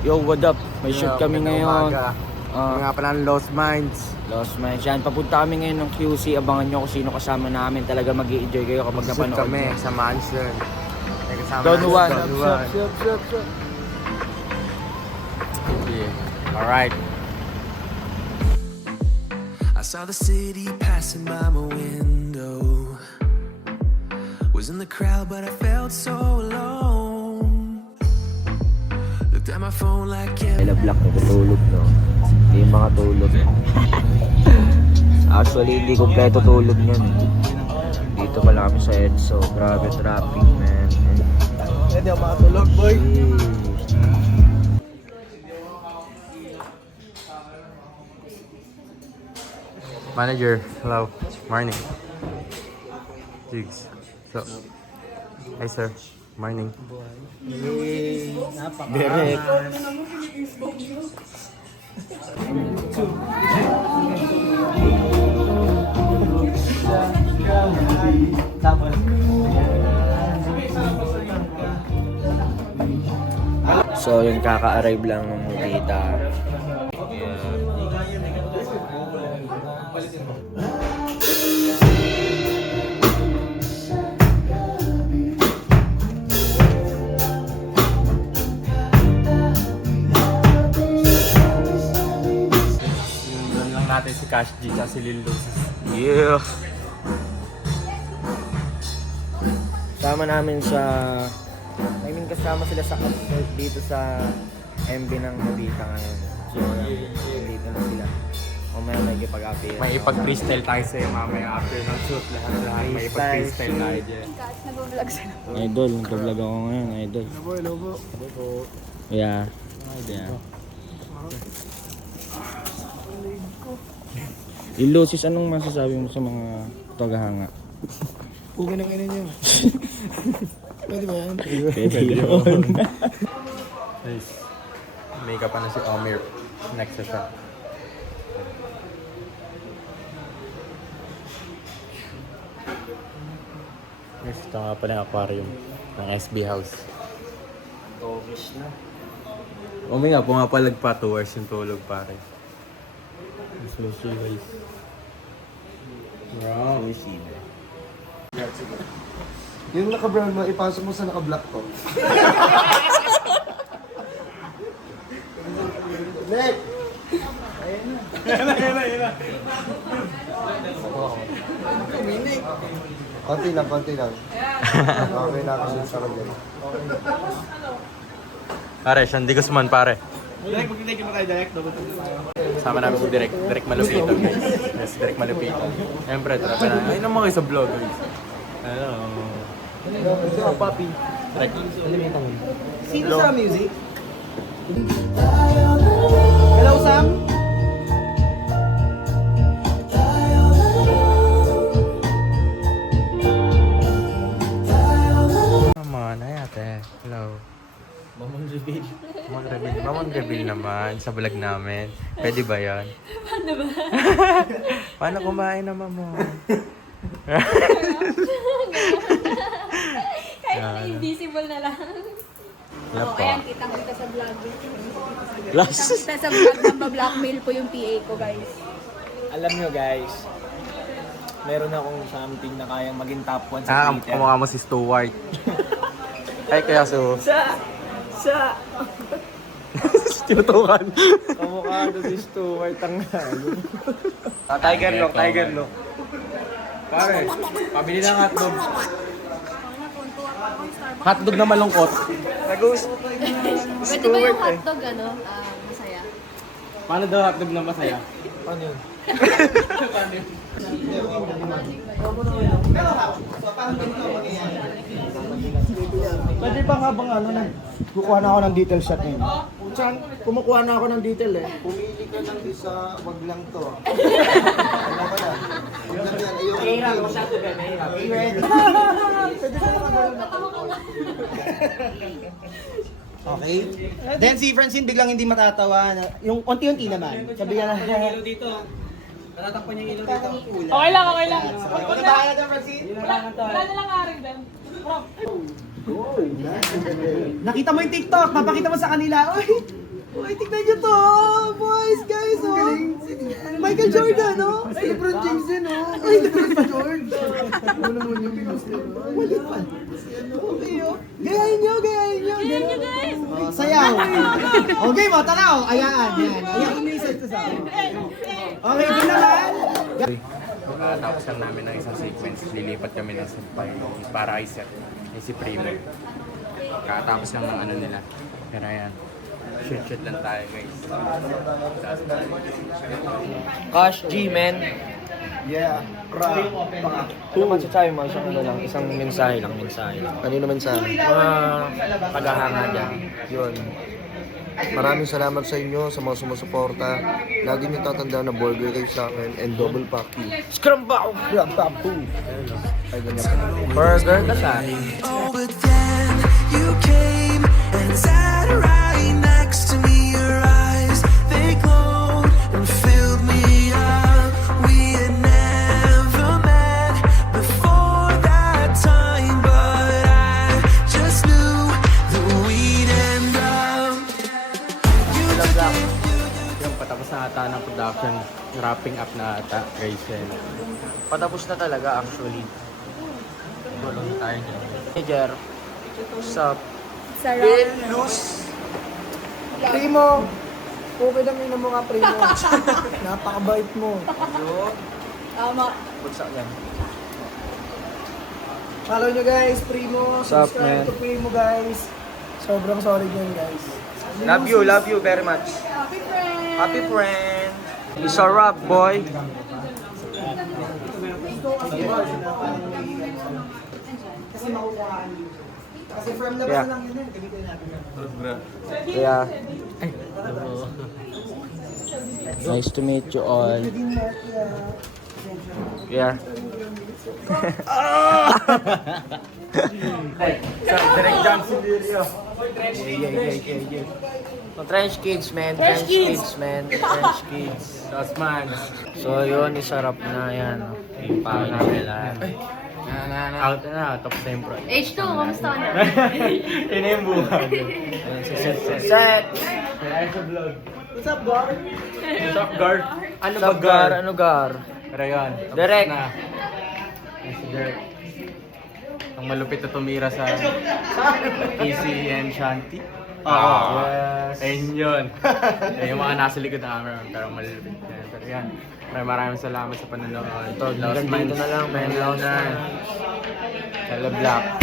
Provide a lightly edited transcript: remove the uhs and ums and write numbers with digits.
Yo, what up? May shoot kami ngayon. Mga pala ng Lost Minds. Lost Minds. Yan, papunta kami ngayon ng QC. Abangan nyo kung sino kasama namin. Talaga mag-i-enjoy kayo kapag Shoot napanood kami nyo. sa mansion. May kasama Don namin Juan. si Don Juan. Yeah. Alright. I saw the city passing by my window. Was in the crowd, but I felt so alone. Looked at my phone like Ella Black, natutulog, no? Hindi yung mga tulog. Actually, hindi kompleto tulog yun. Dito pala kami sa EDSO. Grabe traffic, man. Hindi ako makatulog, boy. Manager, hello. Morning. Jigs. So, hi sir. Morning. Direct. So, yung kaka-arrive lang ng Mugita. Natin si Cash G at si Lil Lucis. Yeah. Kasama namin sa... kasama sila sa concert dito sa MB ng Mabita ngayon. So, dito na sila. Mamaya may ipag-appear. May ipag-freestyle tayo sa'yo mamaya after ng shoot. Lahat may ipag-freestyle tayo dyan. Nag-vlog sila. Idol, nag-vlog ako ngayon, idol. Hello po. Yeah. Yeah. Ilosis, anong masasabi mo sa mga tagahanga? Puga ng ina niyo. Pwede ba yan? Pwede yun. Nice. Makeup pa na si Omir. Next na siya. Next, ito nga pala yung aquarium ng SB House. Tokish na. Umi nga, pumapalag pa 2 hours yung tulog pare. Sushi guys. Wow. Sushi. Yung naka-brown mo, ipasok mo sa naka-black ko. Nick! Konti lang, konti lang. Okay na ako sa kanya. Pare, Shandy Guzman pare. Sama namin si Direk Malupito guys. Yes, Direk Malupito. Siyempre, trapa na. Ay naman kayo sa vlog guys. Hello. Ito ang papi. Direk. Sino sa music? Hello, Sam? Come on, ay ate. Hello. Mamang reveal. Mamang reveal naman sa vlog namin. Pwede ba yan? Paano ba? Paano kumain naman mo? Kahit na invisible na lang. Wala Oo, pa. ayan, kitang-kita sa vlog. Last. Kitang-kita sa vlog na blackmail po yung PA ko, guys. Alam nyo guys, meron akong something na kayang maging top 1 sa Twitter. Kumukha mo si Stuart. Ay, kaya so. Sa Tinutukan. kamukha doon si Stuart ang Tiger Lock, Tiger Lock. Pare, pabili ng hotdog. Hotdog na malungkot. Pwede ba yung hotdog, masaya? Paano daw hotdog na masaya? Paano yun? Pwede ba nga bang kukuha na ako ng detail shot ngayon? Saan? Kumukuha na ako ng detail eh. Pumili ka ng isa, wag lang to. Ano ba yan? Mahirap, masyado ba? Mahirap. Pwede ba nakagano'n ako? Okay. Then si Francine biglang hindi matatawa. Yung unti-unti naman. Sabi niya na. Natatakpan niya yung ilaw dito. Okay lang, okay lang. Ano ba kaya doon, Francine? Wala na lang aring din. Nakita mo yung TikTok, papakita mo sa kanila. Uy, Uy, tignan nyo to! Boys, guys, oh! Michael Jordan, no? Ay, LeBron James din, no? Ay, LeBron Jordan! Ano naman yung walit pa. Okay, oh. Gayahin nyo, gayahin nyo! Gayahin nyo, guys! Oh, sayaw! Okay, mo, tara, oh. Ayan, yan. Ayan, iniisip ko sa akin. Okay, di naman! Tapos lang namin ng isang sequence, lilipat kami ng Sampay para iset. Si Primo. Kakatapos lang ng ano nila. Pero ayan, shoot lang tayo guys. Cash G, man. Yeah, crap. Ano masasabi mo? Isang mensahe lang. Kanino man sa akin? Mga paghahanga dyan. Yun. Maraming salamat sa inyo, sa mga sumusuporta. Lagi niyo tatandaan na burger kayo sa akin and double pack. Scrum ba? Grab tapu. Ay, ganyan pa. Burger ka sa akin. Oh, but then you came and sat right next to me. Your eyes, they glowed and filled me up. We had never met before that time, but I just knew that we'd end up. Yung patapos na ata ng production, wrapping up na ata guys. Patapos na talaga actually. Tulong tayo dyan. Manager, what's up? Sarap. Luz. Primo. Okay lang yun ang mga primo. Napakabait mo. Tama. What's up yan? Follow nyo guys, Primo. What's up, Subscribe man? to Primo guys. Sobrang solid yan guys. Love you very much. Happy friend. It's a rap, boy. Kasi makukuhaan dito. Kasi from labas Yeah. lang yun eh. Gamitin natin. Yeah. Nice to meet you all. Yeah. Direct jump si Lirio. Trench kids, man. Trench kids, man. Trench kids. Osman. So, yun, isarap na yan. Ipahin namin lahat. Out na, top na yung pro. H2, kamusta ka na? Yun na yung buhay. Ayan, si Set. What's up, Gar? What's up, guard? Ano ba, Sab gar? Ano gar? Pero yun, tapos Direct. na. Yan si Direct. Ang malupit na tumira sa Easy and Shanty. Yes. Ayun yun. Yung mga nasa likod ng camera, pero malulupit yan. Pero yan, maraming salamat sa panonood. Ito, hanggang dito na lang, man. Hello Black.